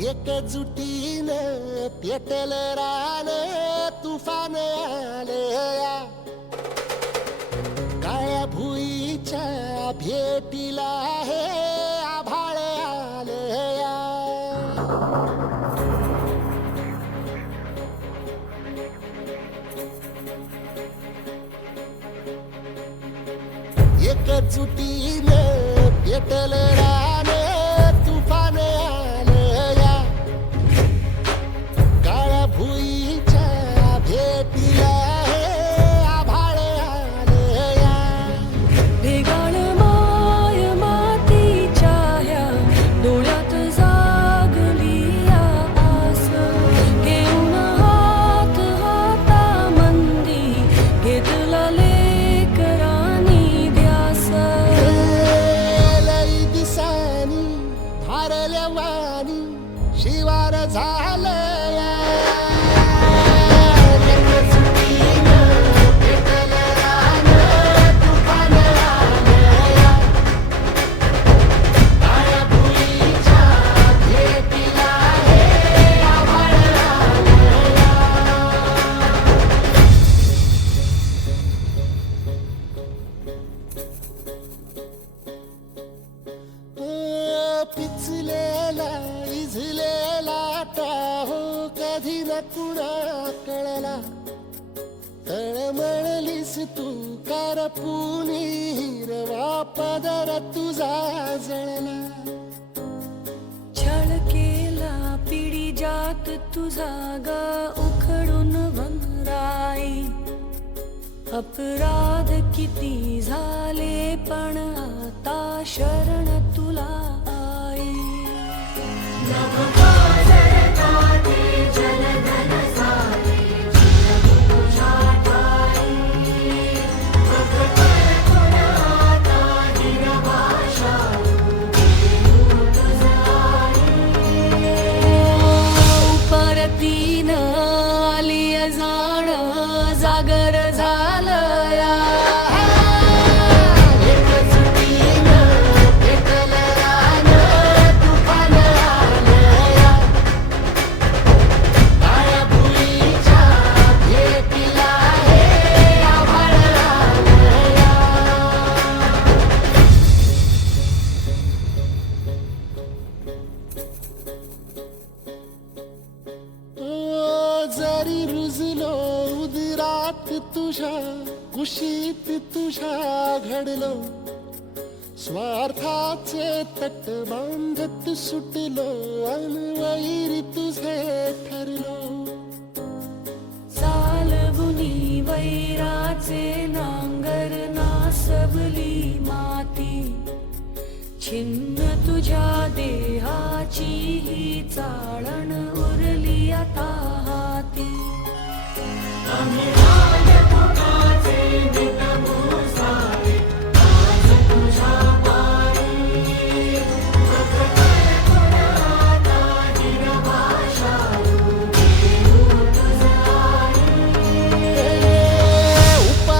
एकजुटीनं पेटल रान तुफान आलया काळ्या भुईच्या भेटीला हे आभाळ आलया एकजुटीनं पेटल रान तुफान आलया काळ्या भुईच्या भेटीला हे आभाळ आलया भेगाळ माय मातीच्या ह्या डोळ्यात जागली या आस घेऊन हात हातामंदी घेतला लेकरांनी ध्यास लई दिसानी भारल्या वाणी शिवार झालया एकजुटीनं पेटल रान तुफान आलया काळ्या भुईच्या भेटीला हे आभाळ आलया पिचलेला इझलेला टाहो कधी न कुणा कळला तळमळलीस तू कारपुनी हिरवा पदर तुझा जळला छळ केला पिढी जात तुझा ग उखडून वनराई अपराध किती झाले पण आता शरण तुला आई परतीन आली जाण जागर झालया एकजुटीनं पेटल रान तुफान आलया काळ्या भुईच्या भेटीला हे आभाळ आलया जरी रुजलो उदरात तुझ्या कुशीत तुझ्या घडलो स्वार्थाचे तट बांधत सुटलो अनवैरी तुझे ठरलो चालवुनी वैराचे नांगर नासवली माती छिन्न तुझ्या देहाची ही चाळण उरली आता हाती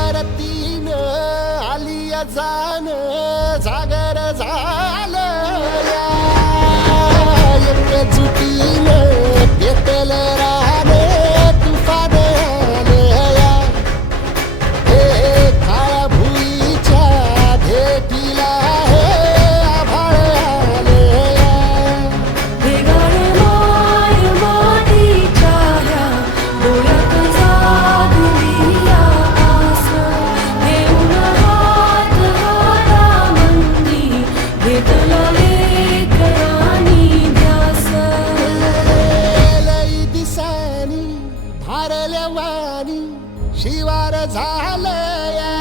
उपरतीनं आलिया जाण जागर झालया एकजुटीनं पेटल रान तुफान आलया हे काळ्या भुईच्या भेटीला हे आभाळ आलया भेगाळ माय मातीच्या ह्या डोळ्यात जागली या आस घेऊन हात हातामंदी घेतला लेकरांनी ध्यास लई दिसानी भारल्या वाणी शिवार झालया